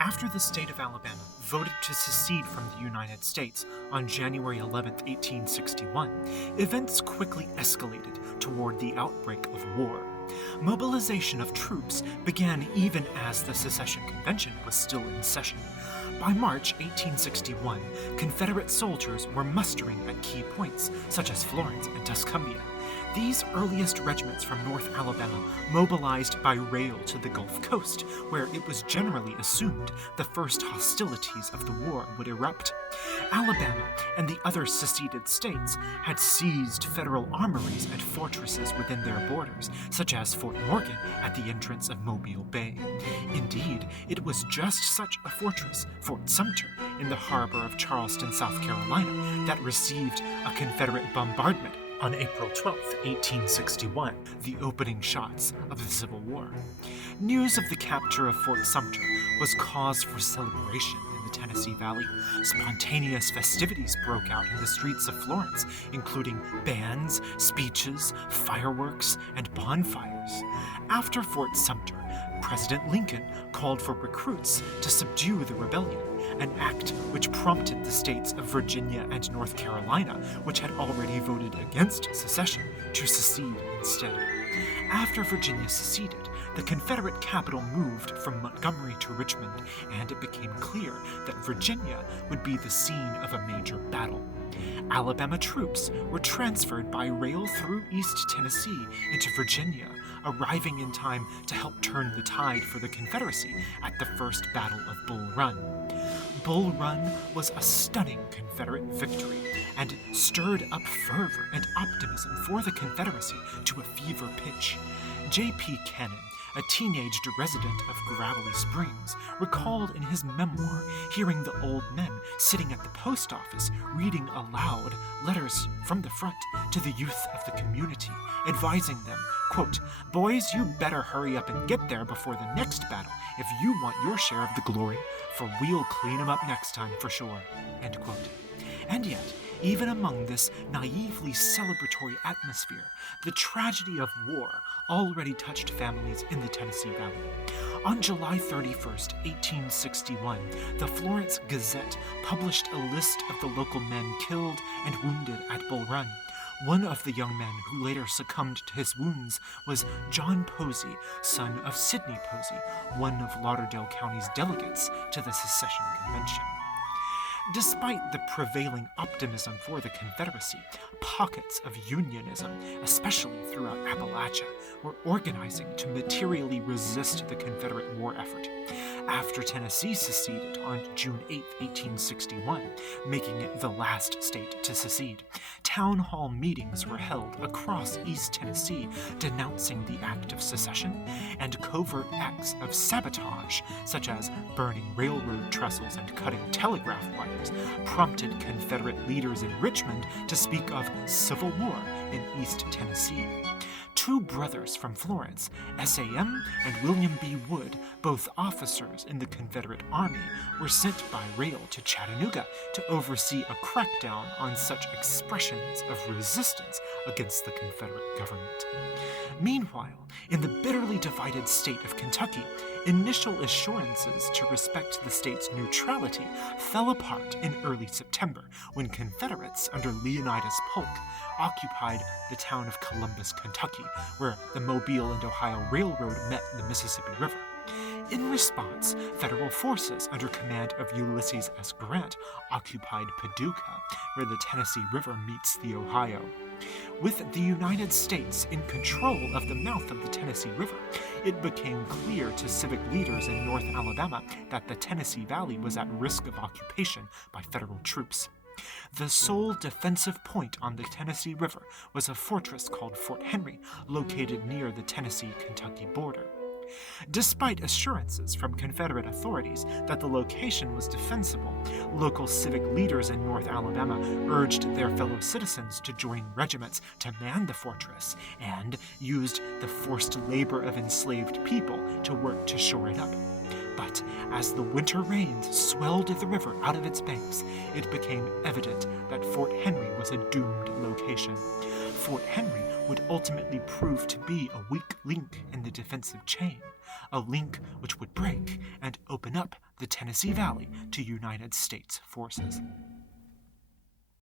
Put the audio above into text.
After the state of Alabama voted to secede from the United States on January 11, 1861, events quickly escalated toward the outbreak of war. Mobilization of troops began even as the secession convention was still in session. By March 1861, Confederate soldiers were mustering at key points, such as Florence and Tuscumbia. These earliest regiments from North Alabama mobilized by rail to the Gulf Coast, where it was generally assumed the first hostilities of the war would erupt. Alabama and the other seceded states had seized federal armories and fortresses within their borders, such as Fort Morgan at the entrance of Mobile Bay. Indeed, it was just such a fortress, Fort Sumter, in the harbor of Charleston, South Carolina, that received a Confederate bombardment on April 12, 1861, the opening shots of the Civil War. News of the capture of Fort Sumter was cause for celebration in the Tennessee Valley. Spontaneous festivities broke out in the streets of Florence, including bands, speeches, fireworks, and bonfires. After Fort Sumter, President Lincoln called for recruits to subdue the rebellion, an act which prompted the states of Virginia and North Carolina, which had already voted against secession, to secede instead. After Virginia seceded, the Confederate capital moved from Montgomery to Richmond, and it became clear that Virginia would be the scene of a major battle. Alabama troops were transferred by rail through East Tennessee into Virginia, arriving in time to help turn the tide for the Confederacy at the First Battle of Bull Run. Bull Run was a stunning Confederate victory and stirred up fervor and optimism for the Confederacy to a fever pitch. J.P. Cannon, a teenaged resident of Gravelly Springs, recalled in his memoir hearing the old men sitting at the post office reading aloud letters from the front to the youth of the community, advising them, quote, "Boys, you better hurry up and get there before the next battle if you want your share of the glory, for we'll clean 'em up next time for sure," end quote. And yet, even among this naively celebratory atmosphere, the tragedy of war already touched families in the Tennessee Valley. On July 31st, 1861, the Florence Gazette published a list of the local men killed and wounded at Bull Run. One of the young men who later succumbed to his wounds was John Posey, son of Sidney Posey, one of Lauderdale County's delegates to the secession convention. Despite the prevailing optimism for the Confederacy, pockets of Unionism, especially throughout Appalachia, were organizing to materially resist the Confederate war effort. After Tennessee seceded on June 8, 1861, making it the last state to secede, town hall meetings were held across East Tennessee denouncing the act of secession, and covert acts of sabotage, such as burning railroad trestles and cutting telegraph wires, prompted Confederate leaders in Richmond to speak of civil war in East Tennessee. Two brothers from Florence, S.A.M. and William B. Wood, both officers in the Confederate Army, were sent by rail to Chattanooga to oversee a crackdown on such expressions of resistance against the Confederate government. Meanwhile, in the bitterly divided state of Kentucky, initial assurances to respect the state's neutrality fell apart in early September when Confederates under Leonidas Polk occupied the town of Columbus, Kentucky, where the Mobile and Ohio Railroad met the Mississippi River. In response, federal forces under command of Ulysses S. Grant occupied Paducah, where the Tennessee River meets the Ohio. With the United States in control of the mouth of the Tennessee River, it became clear to civic leaders in North Alabama that the Tennessee Valley was at risk of occupation by federal troops. The sole defensive point on the Tennessee River was a fortress called Fort Henry, located near the Tennessee-Kentucky border. Despite assurances from Confederate authorities that the location was defensible, local civic leaders in North Alabama urged their fellow citizens to join regiments to man the fortress and used the forced labor of enslaved people to work to shore it up. But as the winter rains swelled the river out of its banks, it became evident that Fort Henry was a doomed location. Fort Henry would ultimately prove to be a weak link in the defensive chain, a link which would break and open up the Tennessee Valley to United States forces.